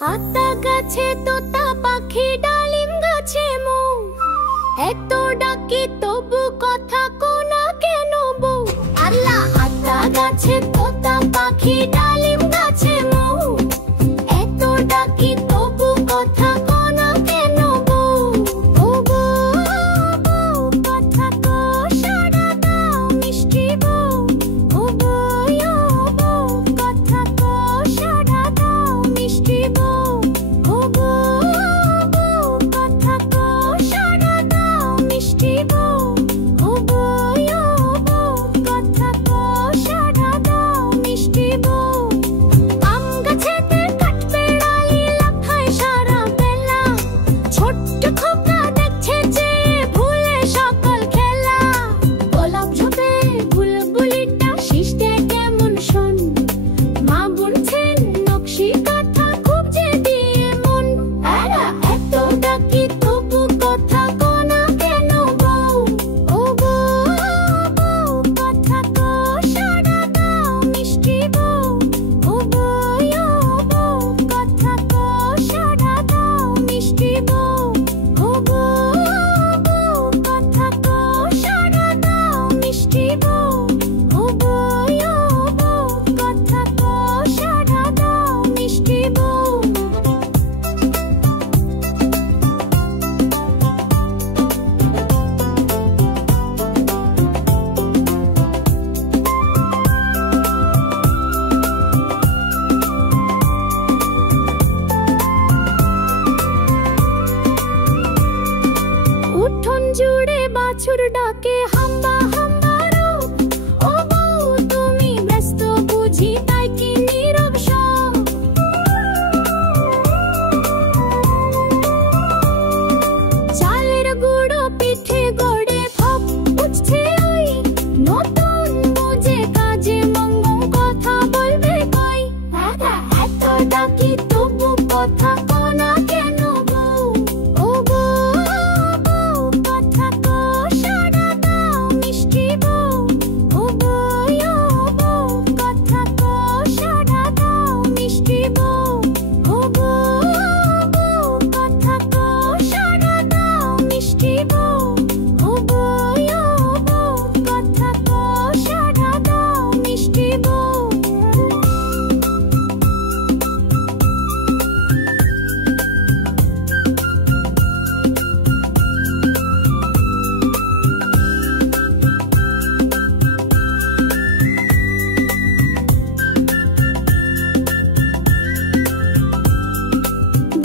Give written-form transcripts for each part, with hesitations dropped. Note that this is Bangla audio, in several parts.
আতা গাছে তোতা পাখি ডালিম গাছে মৌ, এত ডাকি তবু কথা কোনা কেন বউ? আল্লাহ! আতা গাছে তোতা পাখি ডালিম গাছে মৌ, এত ডাকি তবু কথা কোনা কেন বউ? ও বউ, বউ কথা কো সাড়া দাও মিষ্টি বউ। ও বউ, বউ কথা কো সাড়া দাও মিষ্টি বউ। ও বউ, বউ কথা কো সাড়া দাও মিষ্টি বউ। ও বউ, বউ কথা কো সাড়া দাও মিষ্টি বউ। আম গাছেতে কাঠবিড়ালি লাফায় সারা বেলা, ছোট্ট খোকা দেখছে যে ভুলে সকল খেলা। গোলাপ ঝোপে বুলবুলিটা শিশতে কেমন শোন, মা বুনছেন নকশি কাঁথা খুব যে দিয়ে মন। এত ডাকি তবু কথা কোনা কেন বউ? ও বউ, বউ কথা কো সাড়া দাও মিষ্টি বউ। ও বউ, বউ কথা কো সাড়া দাও মিষ্টি বউ। ও বউ, বউ কথা কো সাড়া দাও মিষ্টি বউ। ও বউ, বউ কথা কো সাড়া দাও মিষ্টি বউ। উঠোন জুড়ে বাছুর ডাকে হাম্বা হাম্বা রব। ও বউ তুমি ব্যস্ত বুঝি তাই কি নীরব সব? চালের গুঁড়ো পিঠে গড়ে ভাব বুঝছে ওই, নতুন বুঝে কাজে মঙ্গল কথা বলবে কই? এত ডাকি তবু কথা কোনা কেন বউ? ও বউ, বউ কথা কো সাড়া দাও মিষ্টি বউ। ও বউ, বউ কথা কো সাড়া দাও মিষ্টি বউ। ও বউ, বউ কথা কো সাড়া দাও মিষ্টি বউ। ও বউ, বউ কথা কো সাড়া দাও মিষ্টি বউ।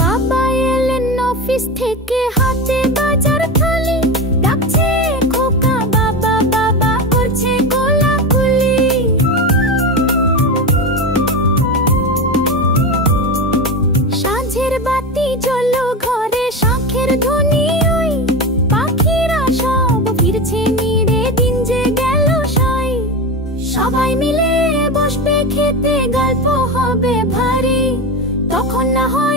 বাবা এলেন অফিস থেকে হাতে বাজার থালি, ডাকছে খোকা বাবা বাবা করছে কোলাকুলি। সাঁঝের বাতি জ্বলো ঘরে শাঁখের ধ্বনি ওই, পাখিরা সব ফিরছে নিড়ে দিন যে গেল সাই। সবাই মিলে বসবে খেতে গল্প হবে ভারী, তখন না হয়